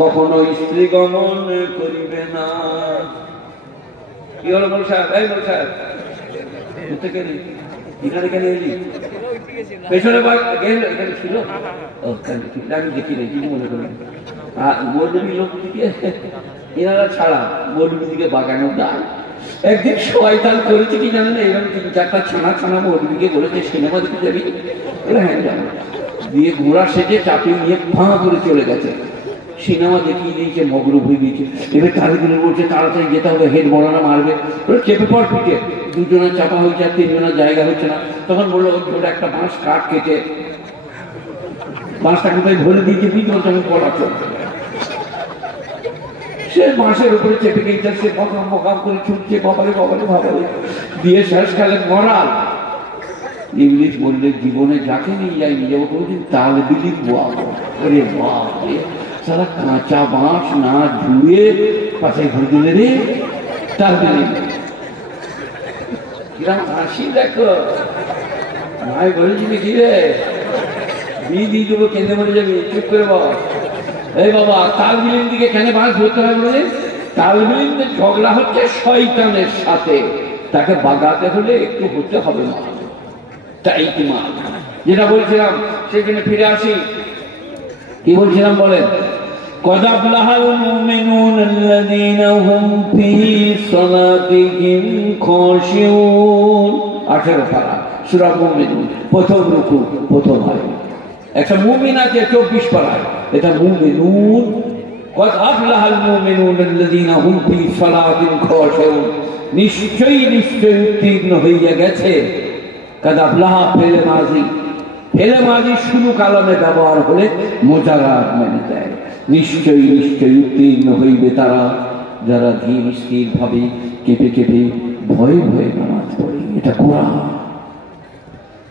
কখনো স্ত্রী গমন করিবে না। কি হলো বল সাহেব? এই বল সাহেব কোথেকে এলি? এখানে কেন এলি? পেছনে গেল, এখানে ছিল। ও আমি দেখি না, কি মনে করি মৌলবী লোক থেকে এনারা ছাড়া মৌলবী দিকে বাগানো দায়। একদিন শয়তান করেছে কি জানেন, এরকম 3-4টা ছানা মৌলবীকে বলেছে সিনেমা দেখতে যাবি, হ্যাঁ যাবো দিয়ে ঘোড়া সেজে চাপিয়ে নিয়ে ফাঁ করে চলে গেছে। সিনেমা দেখিয়ে দিয়েছে, মগরুব হয়ে দিয়েছে। এবার কারিগুলো বলছে তাড়াতাড়ি যেতে হবে, হেড মরানা মারবে। চেপে পর পিঠে, 2 জনের চাপা হয়েছে আর 3 জনের জায়গা হচ্ছে না। তখন বললো ওটা একটা বাঁশ কাঠ কেটে বাঁশটা কোথায় ভরে দিয়েছে বুঝতে তখন পড়া চলছে। সে বাঁশের উপরে চেপে গেছে, সে মোকাম করে ছুটছে, বাবারে বাবারে বাবারে দিয়ে শেষ কালে মরাল। ইংলিশ বললে জীবনে যাকে নিয়ে যাই নিয়ে যাবো কোনোদিন তাল বিলি বোয়াবো। ওরে বাপরে, সারা কাঁচা বাঁশ না ঝুড়ে পাশে ঘুরে দিলে রে তাল বিলি। কিরম হাসি দেখো, ভাই বলেছিলি কি রে বিয়ে দিয়ে দেবো, কেঁদে মরে যাবি, চুপ করে বাবা। এই বাবা তাল বিলির দিকে কেন বাঁশ ধরতে হয় বলে? তাল বিলিতে ঝগড়া হচ্ছে শয়তানের সাথে, তাকে বাগাতে হলে একটু হতে হবে না। তাই কি মা যেটা বলছিলাম সেখানে ফিরে আসি। কি বলছিলাম বলেন? قد أفلح المؤمنون الذين هم في صلاتهم خاشعون। 18 পারা সূরা মুমিনুন, প্রথম রুকু, প্রথম আয়াত। একটা মুমিন আছে 24 পারায়, এটা মুমিনুন। قد أفلح المؤمنون الذين هم في صلاتهم خاشعون। নিশ্চয়ই উত্তীর্ণ হইয়া গেছে। قد أفلح ফেলে মাজি, ফেলে মাজি শুরু কালামে ব্যবহার হলে মোজারাত মানে দেয়। নিশ্চয়ই উত্তীর্ণ হইবে তারা যারা ধীর স্থির ভাবে কেঁপে কেঁপে ভয়ে ভয়ে নামাজ পড়ে। এটা কোরআন।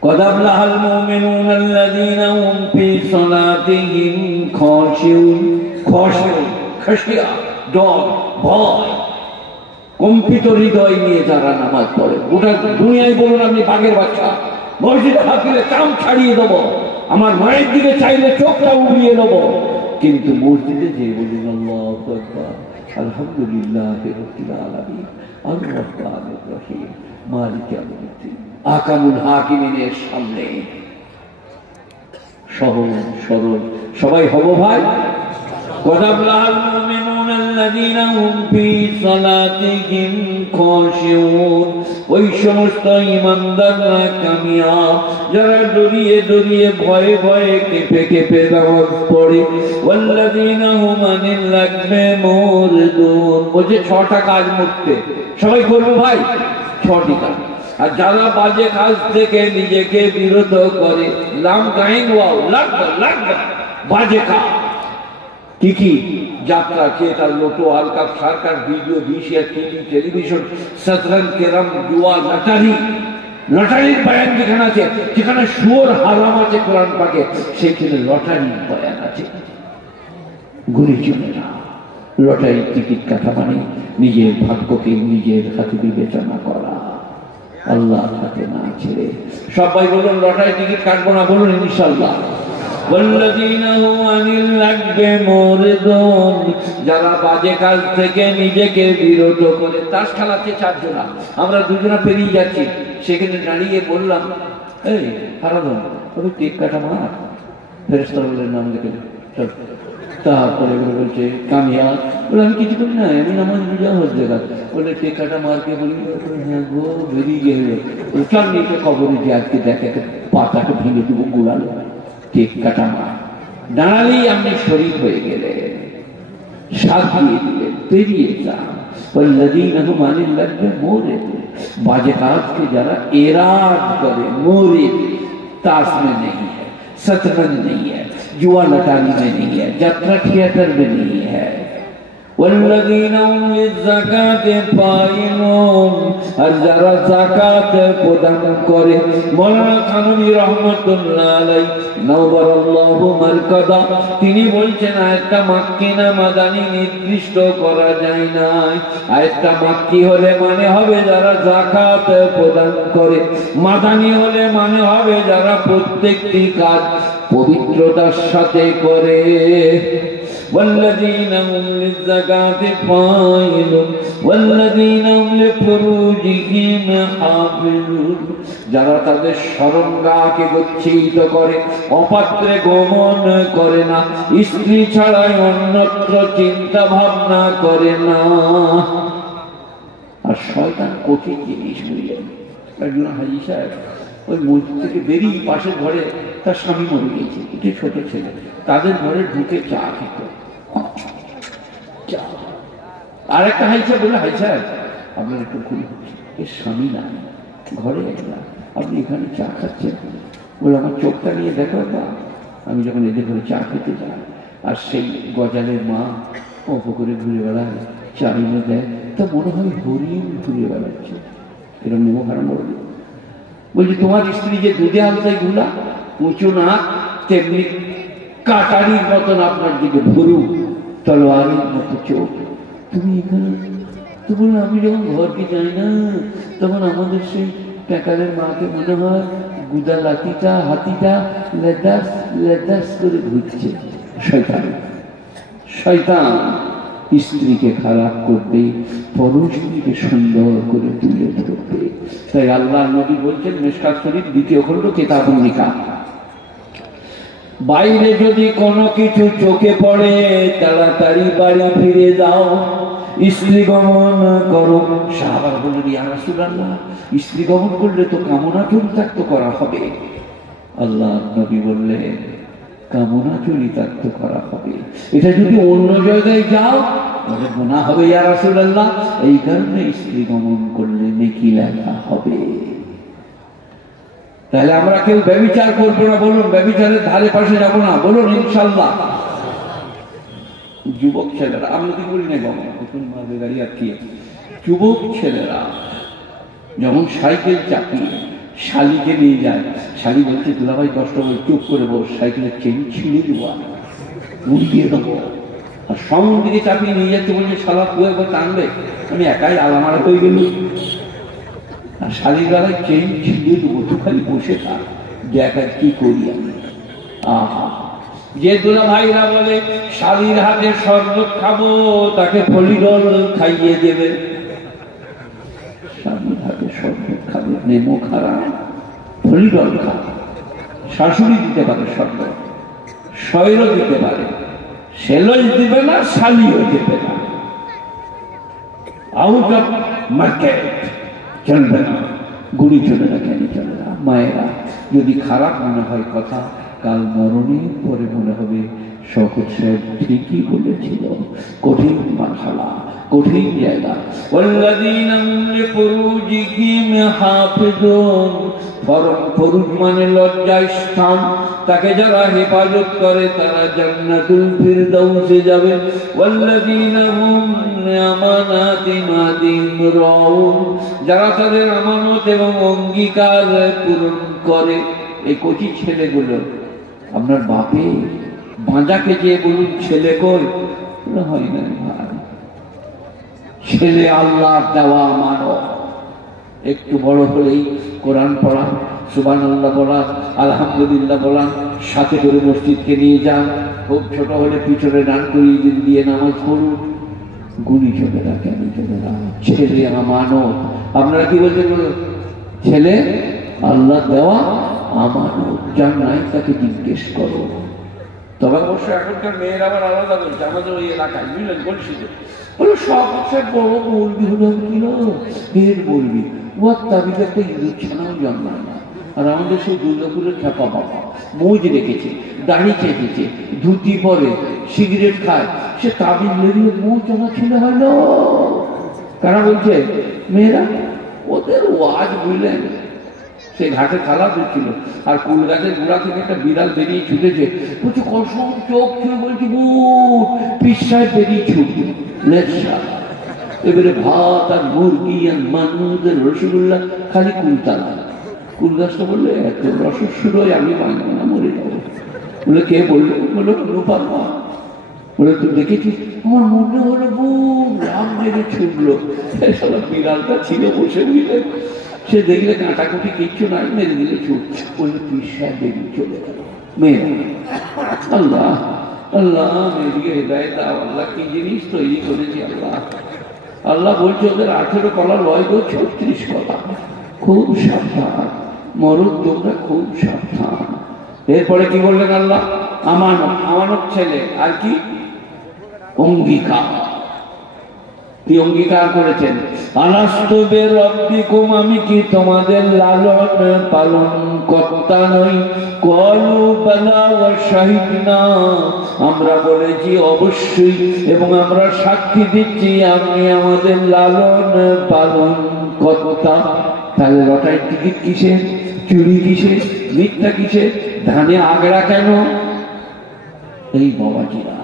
قد أفلح المؤمنون الذين هم في صلاتهم خاشعون। খশিয়া ডর, ভয়, কম্পিত হৃদয় নিয়ে যারা নামাজ পড়ে। গোটা দুনিয়ায় বলুন আপনি বাঘের বাচ্চা, মসজিদে হাত দিলে চাম ছাড়িয়ে দেবো, আমার মায়ের দিকে চাইলে চোখটা উড়িয়ে নেবো, কিন্তু মসজিদে যে বলুন আল্লাহু আকবার, আলহামদুলিল্লাহি রাব্বিল আলামিন, আর রহমানির রহিম, মালিক ইয়াউমিদ্দিন, আকামুল হাকিমিনের সামনে সহজ সরল সবাই হব ভাই। قد أفلح المؤمنون الذين هم في صلاتهم خاشعون। ওই সমস্ত ঈমানদাররা কামিয়াব যারা ডরিয়ে ডরিয়ে ভয়ে ভয়ে কেঁপে কেঁপে নামাজ পড়ে। والذين هم عن اللغو معرضون। বলছে 6টা কাজ মুক্তে সবাই করবো ভাই, 6টি কাজ। আর যারা বাজে কাজ থেকে নিজেকে বিরত করে, লাম গাইন ওয়াও লাগবে বাজে কাজ। কি কি? যাত্রা, থিয়েটার, লোটো, আলকাপ, সরকার, ভিডিও, ভিসিআর, টিভি, টেলিভিশন, শতরঞ্জ, ক্যারাম, জুয়া, লটারির বয়ান যেখানে আছে, যেখানে সুর হারাম আছে কোরআন পাকে, সেখানে লটারির বয়ান আছে। ঘুরে চলে না, লটারির টিকিট কাটা মানে নিজের ভাগ্যকে নিজের হাতে বিবেচনা করা, আল্লাহর হাতে না ছেড়ে। সবাই বলুন লটারির টিকিট কাটবো না, বলুন ইনশাআল্লাহ। والذين هم عن اللغو معرضون। যারা বাজে কাজ থেকে নিজেকে বিরত করে। তাস খেলাতে 4 জনা, আমরা 2 জনা পেরিয়ে যাচ্ছি, সেখানে দাঁড়িয়ে বললাম এই হারাধন ওই টিক কাটা মার। ফেরেশতা বললেন নাম লিখে চল। তারপরে বলছে কামিয়া, বলে আমি কিছু করি না, আমি নামাজ বুঝা হচ্ছে না। বলে টিক কাটা মারকে বলি হ্যাঁ গো বেরিয়ে গেল, চল নিচে খবরে যে আজকে দেখে পাতাকে ভেঙে দেবো গুড়ালো। কেক কাটা মা দাঁড়ালেই আপনি শরীর হয়ে গেলেন, সাথ দিয়ে দিলেন, পেরিয়ে যান। ওয়াল্লাযীনা হুম আনিল লাগবি মুরিদুন, বাজে কাজকে যারা এরাদ করে, মুরিদ ताश में नहीं है, शतरंज नहीं है, जुआ लटानी में नहीं है, यात्रा थिएटर में नहीं है। वल्लज़ीना हुम लिज़्ज़काति फ़ाइलून, और जरा ज़कात प्रदान करे। मौलाना थानवी रहमतुल्लाह अलैहि नव्वरल्लाहु মারকাদা, তিনি বলছেন আয়াতটা মাক্কি না মাদানী নির্দিষ্ট করা যায় না। আয়াতটা মাক্কি হলে মানে হবে যারা যাকাত প্রদান করে, মাদানী হলে মানে হবে যারা প্রত্যেকটি কাজ পবিত্রতার সাথে করে। والذين هم للزكاة فاعلون والذين هم لفروجهم حافظون, যারা তাদের শরণগাকে গচ্ছিত করে, অপাত্রে গমন করে না, স্ত্রী ছাড়াই অন্যত্র চিন্তা ভাবনা করে না। আর শয়তান কঠিন জিনিস বুঝলেন। একজন হাজী সাহেব ওই মসজিদ থেকে বেরিয়ে পাশের ঘরে তার স্বামী মরে গিয়েছে, একটি ছোট ছেলে, তাদের ঘরে ঢুকে চা খেত। আর একটা হাই সাহেব বলে, হাই সাহেব আপনার একটু ভুল হচ্ছে, এর স্বামী না, ঘরে একলা, আপনি এখানে চা খাচ্ছেন। বলে আমার চোখটা নিয়ে দেখো না, আমি যখন এদের ঘরে চা খেতে যাই আর সেই গজালের মা অপকরে ঘুরে বেড়ায়, চা এনে দেয়, তা মনে হয় হরিণ ঘুরে বেড়াচ্ছে, এরকম নেবো হারাম বলবে। বলছি তোমার স্ত্রী যে দুধে আলতায় ঘুলা, উঁচু নাক, তেমনি কাটারির মতন আপনার দিকে ভরু, তলোয়ারের মতো চোখ, তুমি এখানে তো বললো। আমি যখন ঘরকে যাই না তখন আমাদের সেই প্যাকারের মাকে মনে হয় গুদা লাতিটা হাতিটা লেদাস লেদাস করে ঘুরছে। শয়তান, শয়তান স্ত্রীকে খারাপ করবে, পরস্ত্রীকে সুন্দর করে তুলে ধরবে। তাই আল্লাহ নবী বলছেন মিশকাত শরীফ 2 খণ্ড কিতাবুন নিকাহ, বাইরে যদি কোনো কিছু চোখে পড়ে তাড়াতাড়ি বাড়ি ফিরে যাও, স্ত্রী গমন করো। সাহাবারা বললেন ইয়া রাসূলুল্লাহ, স্ত্রী গমন করলে তো কামনা চরিতার্থ করা হবে। আল্লাহ নবী বললেন কামনা চরিতার্থ করা হবে, এটা যদি অন্য জায়গায় যাও তাহলে গুনাহ হবে ইয়া রাসূলুল্লাহ, এই কারণে স্ত্রী গমন করলে নেকি লেখা হবে। তাহলে আমরা কেউ ব্যভিচার করবো না, বলুন ব্যভিচারের ধারে পাশে যাবো না, বলুন ইনশাল্লাহ। যুবক ছেলেরা, আমি তো বলি না বাবা গাড়ি আটকিয়ে, যুবক ছেলেরা যখন সাইকেল চাপিয়ে শালিকে নিয়ে যায়, শালি বলছে দুলাভাই কষ্ট করে, চুপ করে বস, সাইকেলের চেন ছিঁড়ে দেবো, উল্টিয়ে দেবো। আর সামনের দিকে চাপিয়ে নিয়ে যাচ্ছে, বলছে শালা তুই একবার টানবে, আমি একাই আলামারা হয়ে গেল। আর শালির বেলায় চেন ছিঁড়ে দেবো, তুই খালি বসে থাক, দেখ আর কি করি আমি। আহা, যে দুলা ভাইরা বলে শালির হাতে শরবত খাবো, তাকে ফলিডল খাইয়ে দেবে। শালির হাতে শরবত খাবে, নেমো খারাপ, ফলিডল খা। শাশুড়ি দিতে পারে শরবত, শয়রও দিতে পারে, সেলই দিবে না, শালিও দিবে না। আউট অফ মার্কেট চলবে না, গুড়ি চলে না, কেন চলে না। মায়েরা যদি খারাপ মনে হয় কথা, কাল মরণের পরে মনে হবে শওকত সাহেব ঠিকই বলেছিল। কঠিন মারহালা, কঠিন জায়গা। ওয়াল্লাযীনা হুম লিফুরুজিহিম হাফিজুন, ফরুজ মানে লজ্জা স্থান, তাকে যারা হেফাজত করে তারা জান্নাতুল ফিরদাউসে যাবে। ওয়াল্লাযীনা হুম লিআমানাতিহিম রাউন, যারা তাদের আমানত এবং অঙ্গীকার পূরণ করে। এই কচি ছেলেগুলো, আপনার বাপে বাঁজাকে যে বলুন ছেলে কই, হয় না ভাই, ছেলে আল্লাহর দেওয়া আমানত। একটু বড় হলেই কোরআন পড়া, সুবহানাল্লাহ বলা, আলহামদুলিল্লাহ বলা, সাথে করে মসজিদকে নিয়ে যান। খুব ছোট হলে পিছনে ডান করিয়ে দিয়ে নামাজ পড়ুন। গুণী চোখেরা, কেন চোখেরা, ছেলে আমানত। আপনারা কি বলতে বলুন, ছেলে আল্লাহ দেওয়া আমানত, যার নাই তাকে জিজ্ঞেস করো। তবে অবশ্য এখনকার মেয়েরা আবার আলাদা বলছে, আমাদের ওই এলাকায় বুঝলেন বলছি বলো সবচেয়ে বড় বলবি হলো কিল ফের বলবি, ওর তাবিতে একটা ইঁদুর ছানাও জন্মায় না। আর আমাদের সেই দুর্গাপুরের খ্যাপা বাবা মোজ রেখেছে, দাড়ি চেপেছে, ধুতি পরে, সিগারেট খায়, সে তাবিজ লেগে মোজ জানা ছেলে হলো। কারা বলছে? মেয়েরা। ওদের ওয়াজ বুঝলেন, সে ঘাটে খারাপ হচ্ছিল, আর কুল গাছের গোড়া থেকে একটা বিড়াল বেরিয়ে ছুটেছে, বলছে কসম চোখ ছুঁয়ে বলছে বুট পিসায় বেরিয়ে ছুটবে। এবারে ভাত আর মুরগি আর মাছ রসগোল্লা, খালি কুলতলা। কুল গাছটা বললে এত রসস্বরই আমি বাঁচবো না, মরে যাবো। বলে কে বললো? বললো রূপার মা। বলে তুই দেখেছিস? আমার মনে হলো বুট রাম মেরে ছুটলো। বিড়ালটা ছিল বসে বুঝলেন, সে দেখলে কাঁটাকুটি কিচ্ছু নাই, মেরে দিলে ছুট। বললো পিসায় বেরিয়ে চলে গেল। মেয়ে আল্লাহ আল্লাহ মেয়েদিকে হৃদয় দাও আল্লাহ, কি জিনিস তৈরি করেছি আল্লাহ। আল্লাহ বলছে ওদের 18 কলা লয় গো 36 কলা, খুব সাবধান মরদ তোমরা, খুব সাবধান। এরপরে কি বললেন আল্লাহ? আমানত, আমানত ছেলে। আর কি? অঙ্গীকার। কি অঙ্গীকার করেছেন? আলাস্তু বিরাব্বিকুম, আমি কি তোমাদের লালন পালন কর্তা নই? ক্বালু বালা ওয়া শাহিদনা, আমরা বলেছি অবশ্যই, এবং আমরা সাক্ষী দিচ্ছি আপনি আমাদের লালন পালন কর্তা। তাহলে লটারির টিকিট কিসে? চুরি কিসে? মিথ্যা কিসে? ধানে আগড়া কেন? এই বাবাজিরা,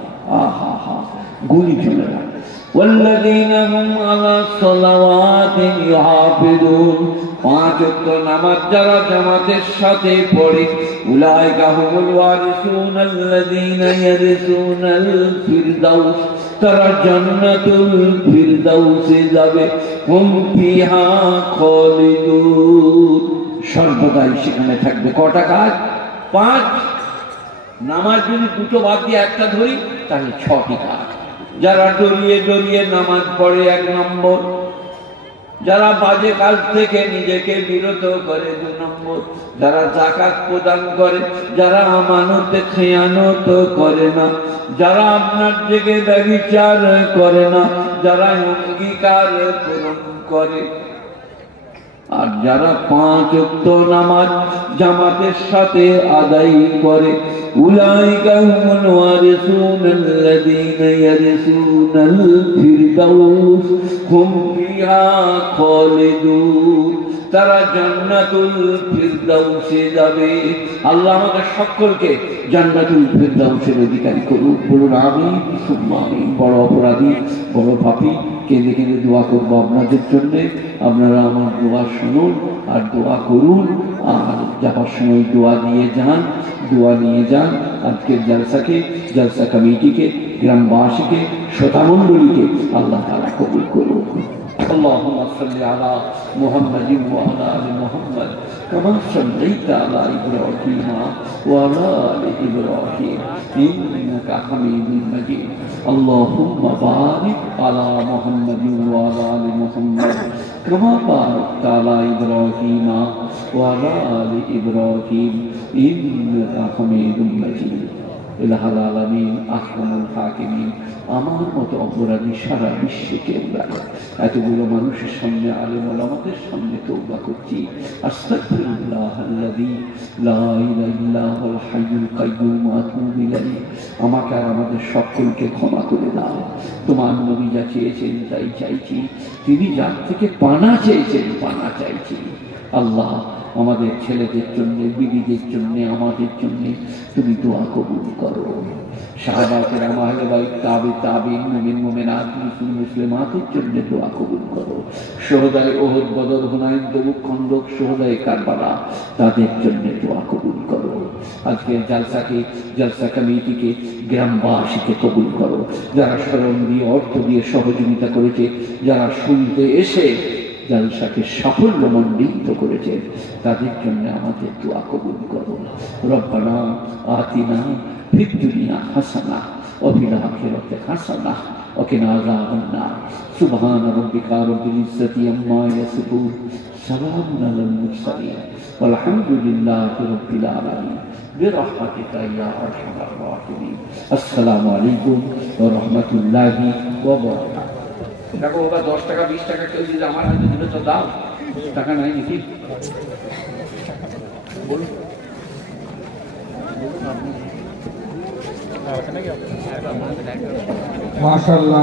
আহা হা গুলি চলে না। والذين هم على صلواتهم يحافظون, 5 ওয়াক্ত নামাজ যারা জামাতের সাথে পড়ে, উলাইকা হুমুল ওয়ারিসুন আল্লাযীনা ইয়ারিসুনাল ফিরদাউস, তারা জান্নাতুল ফিরদাউসে যাবে। হুম ফিহা খালিদুন, সর্বদাই সেখানে থাকবে। কটা কাজ? 5। নামাজ যদি দুটো বাদ দিয়ে একটা ধরি তাহলে 6টি কাজ। যারা ডরিয়ে ডরিয়ে নামাজ পড়ে 1 নম্বর, যারা বাজে কাজ থেকে নিজেকে বিরত করে 2 নম্বর, যারা যাকাত প্রদান করে, যারা আমানতে খেয়ানত করে না, যারা আপনার দিকে ব্যভিচার করে না, যারা অঙ্গীকার পূরণ করে, আর যারা 5 ওয়াক্ত নামাজ জামাতের সাথে আদায় করে, উলাইকা হুমুল ওয়ারিসুন আল্লাযীনা ইয়ারিসুনাল ফিরদাউস হুম ফিহা খালিদুন, তারা জান্নাতুল ফিরদাউসে যাবে। আল্লাহ আমাদের সকলকে জান্নাতুল ফিরদাউসের অধিকারী করুন। বলুন আমিন, সুম্মা আমিন। বড় অপরাধী, বড় পাপী, কেঁদে কেঁদে দোয়া করবো আপনাদের জন্য। আপনারা আমার দোয়া শুনুন আর দোয়া করুন, আর যাওয়ার সময় দোয়া দিয়ে যান, দোয়া নিয়ে যান। আজকের জলসাকে, জলসা কমিটিকে, গ্রামবাসীকে, শ্রোতামণ্ডলীকে আল্লাহ তাআলা কবুল করুন। اللهم صل على محمد وعلى ال محمد كما صليت على ابراهيم وعلى ال ابراهيم انك حميد مجيد. اللهم بارك على محمد وعلى ال محمد كما باركت على ابراهيم وعلى ال ابراهيم انك حميد مجيد. ইলাহুল আলামিন, আহকামুল হাকিমিন, আমার মতো অপরাধী সারা বিশ্বে কেউ নাই। এতগুলো মানুষের সামনে, আলেম ওলামাদের সামনে তওবা করছি। আস্তাগফিরুল্লাহাল্লাযী লা ইলাহা ইল্লা হুয়াল হাইয়ুল কাইয়্যুম ওয়া আতুবু ইলাইহি। আমাকে আর আমাদের সকলকে ক্ষমা করে দাও। তোমার নবী যা চেয়েছেন তাই চাইছি, তিনি যার থেকে পানা চেয়েছেন পানা চাইছি। আল্লাহ আমাদের ছেলেদের জন্য, বিবিদের জন্য, আমাদের জন্য তুমি দোয়া কবুল করো। সাহাবায়ে কেরাম, আহলে বাইত, তাবিঈন, মুমিন মুমিনাত, মুসলিম মুসলিমাতের জন্য দোয়া কবুল করো। শুহাদায়ে উহুদ, বদর, হুনাইন, তবুক, খন্দক, শুহাদায়ে কারবালা, তাদের জন্য দোয়া কবুল করো। আজকের জলসাকে, জলসা কমিটিকে, গ্রামবাসীকে কবুল করো। যারা শ্রম দিয়ে, অর্থ দিয়ে সহযোগিতা করেছে, যারা শুনতে এসে জলসাকে সাফল্যমণ্ডিত করেছে, তাদের জন্য আমাদের দোয়া কবুল করো। রব্বানা আতিনা ফিদ দুনিয়া হাসানা ওয়া ফিল আখিরাতি হাসানা ওয়া কিনা আযাবান নার। সুবহান রাব্বিকা রাব্বিল ইজ্জাতি আম্মা ইয়াসিফুন, সালামুন আলাল মুরসালিন, ওয়াল হামদুলিল্লাহি রাব্বিল আলামিন। বিরহমাতিকা ইয়া আরহামার রাহিমিন। আসসালামু আলাইকুম ওয়া রাহমাতুল্লাহি ওয়া বারাকাতুহু। দেখো বাবা, 10 টাকা 20 টাকা কেউ যদি আমার হাতে দিলে তো দাও, টাকা নাই নাকি? বলুন মাশাআল্লাহ।